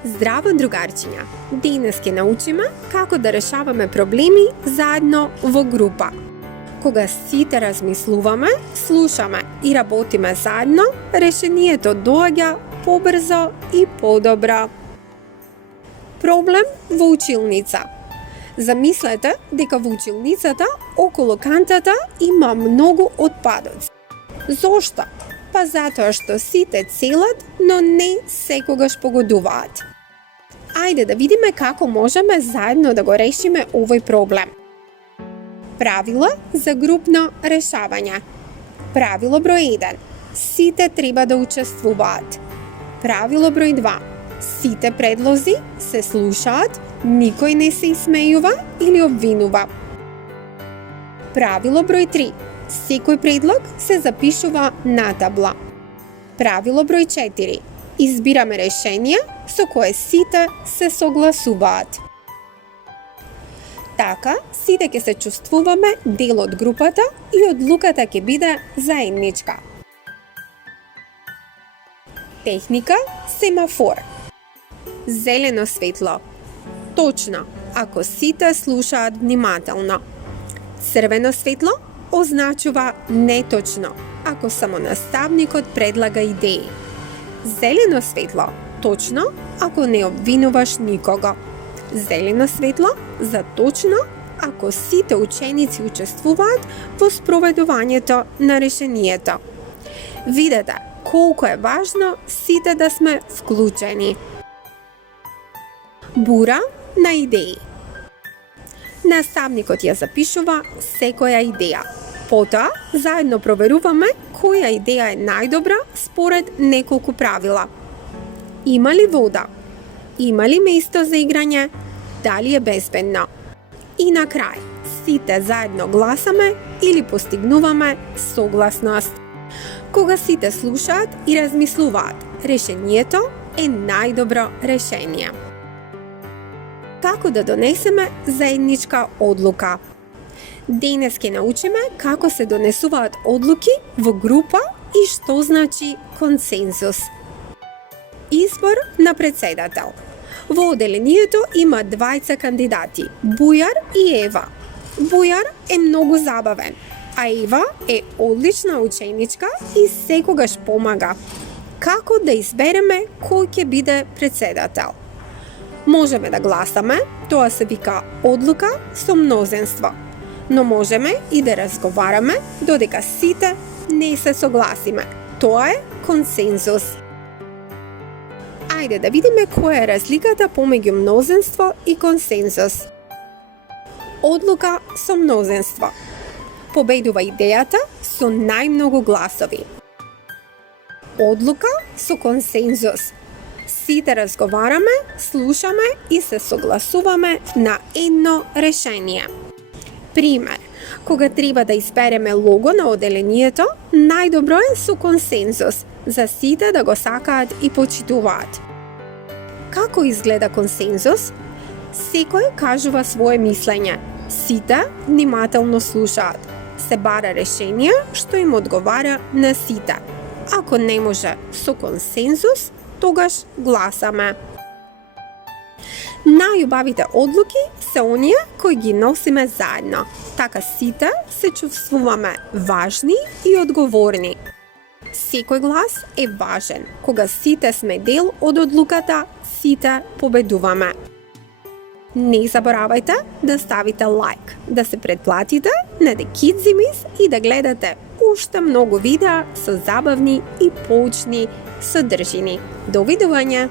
Здраво, другарчиња! Денес ќе научиме како да решаваме проблеми заедно во група. Кога сите размислуваме, слушаме и работиме заедно, решението доаѓа побрзо и подобро. Проблем во училница. Замислете дека во училницата околу кантата има многу отпадоци. Зошто? Па затоа што сите целат, но не секогаш погодуваат. Ајде да видиме како можеме заедно да го решиме овој проблем. Правила за групно решавање. Правило број 1. Сите треба да учествуваат. Правило број 2. Сите предлози се слушаат, никој не се исмејува или обвинува. Правило број 3. Секој предлог се запишува на табла. Правило број 4. Избираме решение со кое сите се согласуваат. Така, сите ќе се чувствуваме дел од групата и одлуката ќе биде заедничка. Техника семафор. Зелено светло. Точно, ако сите слушаат внимателно. Црвено светло означува неточно, ако само наставникот предлага идеи. Зелено светло, точно, ако не обвинуваш никого. Зелено светло, за точно, ако сите ученици учествуваат во спроведувањето на решението. Видете колку е важно сите да сме вклучени. Бура на идеи. Наставникот ја запишува секоја идеја. Потоа, заедно проверуваме која идеја е најдобра според неколку правила. Има ли вода? Има ли место за играње? Дали е безбедно? И на крај, сите заедно гласаме или постигнуваме согласност. Кога сите слушаат и размислуваат, решението е најдобро решение. Како да донесеме заедничка одлука? Денес ќе научиме како се донесуваат одлуки во група и што значи консензус. Избор на председател. Во оделението има двајца кандидати, Бујар и Ева. Бујар е многу забавен, а Ева е одлична ученичка и секогаш помага. Како да избереме кој ќе биде председател? Можеме да гласаме, тоа се вика одлука со мнозенство. Но можеме и да разговараме додека сите не се согласиме. Тоа е консензус. Ајде да видиме која е разликата помеѓу мнозенство и консензус. Одлука со мнозенство. Победува идејата со најмногу гласови. Одлука со консензус. Сите разговараме, слушаме и се согласуваме на едно решение. Пример, кога треба да избереме лого на оделението, најдобро е со консензус, за сите да го сакаат и почитуваат. Како изгледа консензус? Секој кажува свое мислење, сите внимателно слушаат. Се бара решение што им одговара на сите. Ако не може со консензус, тогаш гласаме. Најубавите одлуки се оние кои ги носиме заедно. Така сите се чувствуваме важни и одговорни. Секој глас е важен. Кога сите сме дел од одлуката, сите победуваме. Не заборавајте да ставите лайк, да се претплатите на The Kidzimis и да гледате уште многу видеа со забавни и поучни содржини. Довидување!